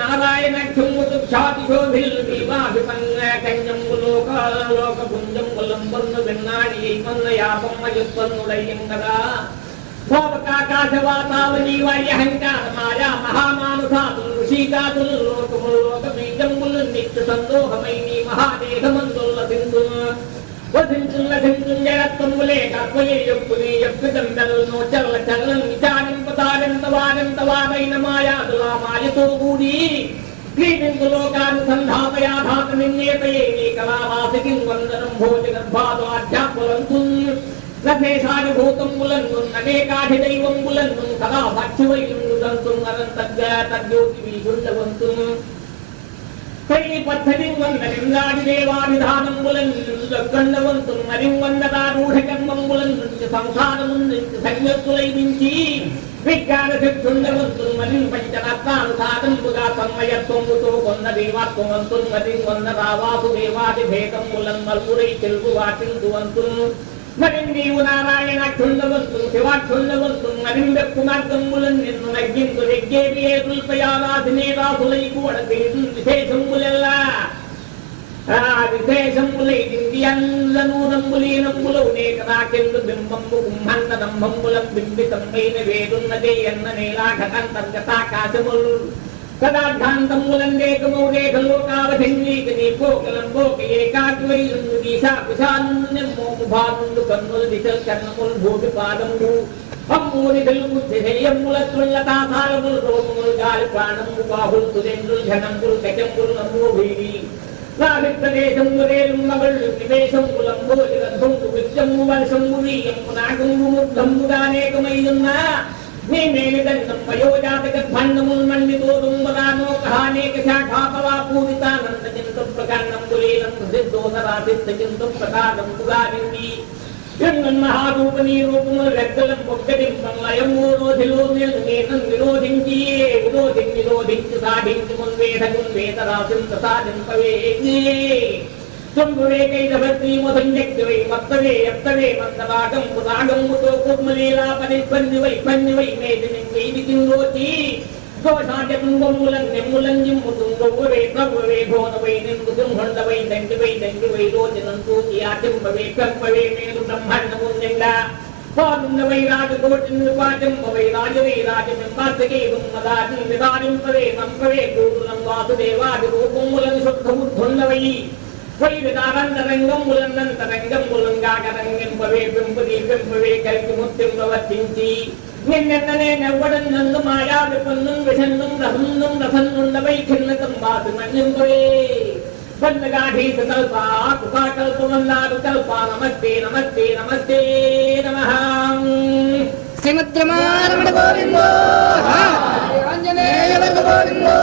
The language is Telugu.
నారాయణ లోక లోక పుంజంబులం విన్నాడి మన్న యాపమ్మ యుత్పన్నుడయ్యం కదా భోవకాకాశవాతావళి వార్యహంకార మాయా మహామానుసాతులు ఋషీకాతులు లోకములు లోక బీజములు నిత్య సందోహమై నీ మహాదేహమందుల్ల సింధు. వసించుల్ల సింధుంజయత్వములే కర్పలే యొప్పుని యొప్పుదండలు నోచర్ల చల్లం విచారింపతారింత వారింత వారైన మాయాదుల మాయతో కూడి క్రీడిందు లోకానుసంధామయాధాత నిన్నేతయే నీ కళావాసికి వందనం భోజ గర్భాదు ఆధ్యాత్మలంతు రథేశానుభూతంబులను అనేకాధి దైవంబులను సదా భక్షువైలుండుదంతు అనంతజ్ఞ తద్యోతి వీగుండవంతు కై పద్ధతి వందనిందాది దేవావిధానంబులను గండవంతు మరింవందదారూఢ కర్మంబులను నుంచి సంసారము నుంచి సంయత్తులై నుంచి విజ్ఞాన శక్తుండవంతు మరిన్ పంచరత్నాలు తన్మయత్వముతో కొన్న దేవాత్మవంతు మరి వంద రావాసు దేవాది భేదంబులను మల్పురై తెలుగు మరి నీవు నారాయణ క్షుల్లవస్తు శివాక్షుల్లవస్తు మరిందెక్కు మార్గములను నిన్ను నగ్గింపు నెగ్గేది ఏ దుల్పయాదాసినే రాసులై కూడా విశేషములెల్లా ఆ విశేషంబులై దివ్యంబులీనంబులు నాకెందు బింబంబు కుంభన్న దంభంబులం బింబితంపైన వేదున్నదే ఎన్న నీలాఘటంతర్గతాకాశములు సదార్థాంతములందేకమౌ రేఖలోకావధింగీక నీ పోకలంబోక ఏకాగ్వైలుండు దీశా కుశానున్యమోము భానుండు దిశల్ కర్ణములు భూమి పాదములు అమ్మూరి తెలుగు శయముల త్రుల్ల తాసారములు గాలి ప్రాణములు బాహులు తులెందులు ఘనంబులు కచంబులు నమో భీడి నాభిప్రదేశము రేలుమ్మగళ్ళు వర్షంబు వీయంబు నాగంబు నీ మేలుదండం వయోజాత గర్భండముల్ మండితో దుంబదానో కహానేక శాఖాపలా పూరితానంద చింతం ప్రకన్నంబులీలం సిద్ధోదరాసిద్ధ చింతం ప్రసాదంబుగా వింది మహారూపనీ రూపములు రెక్కలం పొక్కడింపం లయమూరోధిలో నేను విరోధించి విరోధి విరోధించి సాధించి మున్వేద మున్వేద రాసింత సాధింపవే శంభువేకైదభద్రీ ముదంజక్తివై మత్తవే ఎత్తవే మందరాగం పురాగంబుతో కుర్మలీలా పరిపన్నివై పన్నివై మేదిని వేదికి రోచి దోషాజంబములం నెమ్ములం జిమ్ముతుంగవే ప్రభువే భోనవై నిందు సింహండవై దండివై దండివై రోజనంతూ ఆచంబవే కర్పవే మేలు బ్రహ్మాండము నిండా పాదుండవై రాజకోటిని పాచంబవై రాజవై రాజమెంబాసకే ఉమ్మదాని విదారింపవే మంపవే కూడులం వాసుదేవాది రూపములను శుద్ధబుద్ధుండవై వైవిధారంగరంగములంతరంగములంగాగరంగింపవే పెంపుది పెంపవే కలిపి ముత్తింపవర్తించి నిన్నెన్ననే నవ్వడం నందు మాయా విపన్నం విషన్నం రహన్నం రసన్నుండవై ఖిన్నతం వాసు మన్నింపవే పన్నగాధీత కల్ప కుకా కల్పమన్నారు కల్ప నమస్తే నమస్తే నమస్తే నమః శ్రీమద్రమారమణ గోవిందో ఆంజనేయ వర్గ గోవిందో